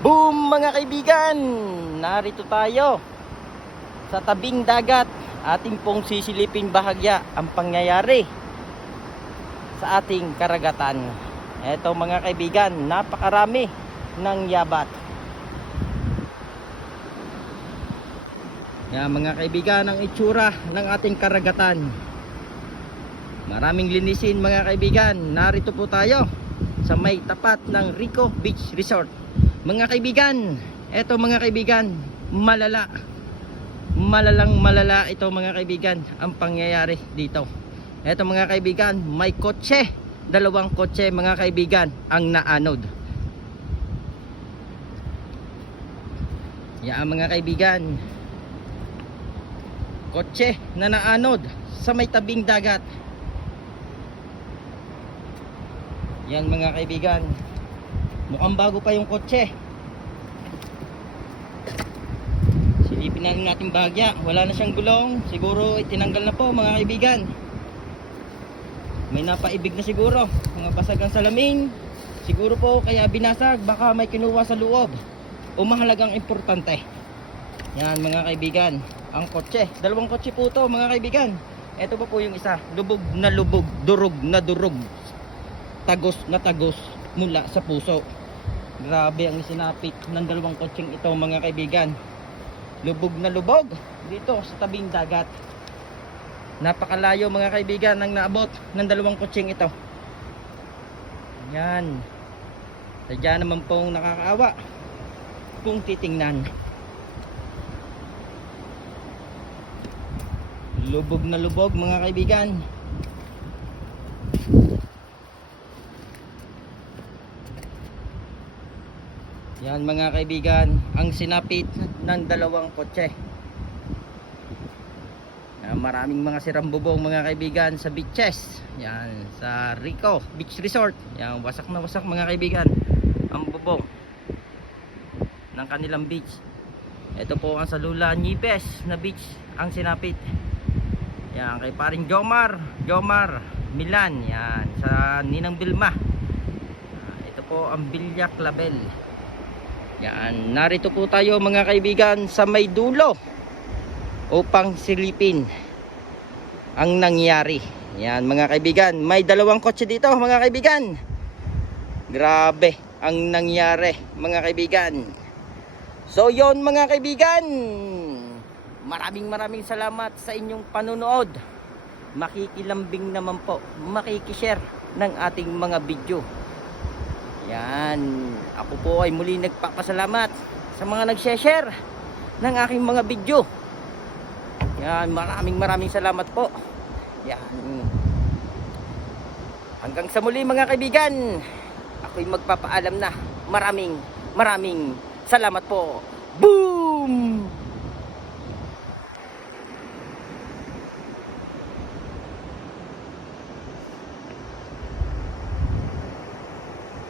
Boom mga kaibigan! Narito tayo sa tabing dagat. Ating pong sisilipin bahagya ang pangyayari sa ating karagatan. Eto mga kaibigan, napakarami ng yabat. Yan mga kaibigan, ang itsura ng ating karagatan. Maraming linisin mga kaibigan. Narito po tayo sa may tapat ng Rico Beach Resort. Mga kaibigan, eto mga kaibigan, malalang malala ito mga kaibigan ang pangyayari dito. Eto mga kaibigan, may kotse, dalawang kotse mga kaibigan ang naanod. Yan mga kaibigan, kotse na naanod sa may tabing dagat. Yan mga kaibigan, mukhang bago pa yung kotse. Silipin na natin bahagya. Wala na siyang gulong. Siguro itinanggal na po mga kaibigan. May napaibig na siguro. Mga basag ang salamin. Siguro po kaya binasag. Baka may kinuha sa loob. O mahalagang importante. Yan mga kaibigan, ang kotse. Dalawang kotse po to mga kaibigan. Ito po yung isa. Lubog na lubog. Durog na durog. Tagos na tagos mula sa puso. Grabe ang isinapit ng dalawang kotseng ito mga kaibigan. Lubog na lubog dito sa tabing dagat. Napakalayo mga kaibigan ang naabot ng dalawang kotseng ito. Yan. Sadya naman pong nakakaawa kung titingnan. Lubog na lubog mga kaibigan. Yan mga kaibigan, ang sinapit ng dalawang kotse. Maraming mga sirang bubong mga kaibigan sa beaches. Yan, sa Rico Beach Resort. Yan, wasak na wasak mga kaibigan ang bubong ng kanilang beach. Ito po ang Salula Nipes na beach ang sinapit. Yan, kay paring Jomar Milan. Yan, sa Ninang Vilma. Ito po ang Villa Clavel. Yan, narito po tayo mga kaibigan sa may dulo upang silipin ang nangyari. Yan mga kaibigan, may dalawang kotse dito mga kaibigan. Grabe ang nangyari mga kaibigan. So yon mga kaibigan, maraming salamat sa inyong panunood. Makikilambing naman po, makikishare ng ating mga video. Yan, ako po ay muli nagpapasalamat sa mga nag-share ng aking mga video. Yan, maraming salamat po. Yan. Hanggang sa muli mga kaibigan, ako'y magpapaalam na. Maraming salamat po. Boom!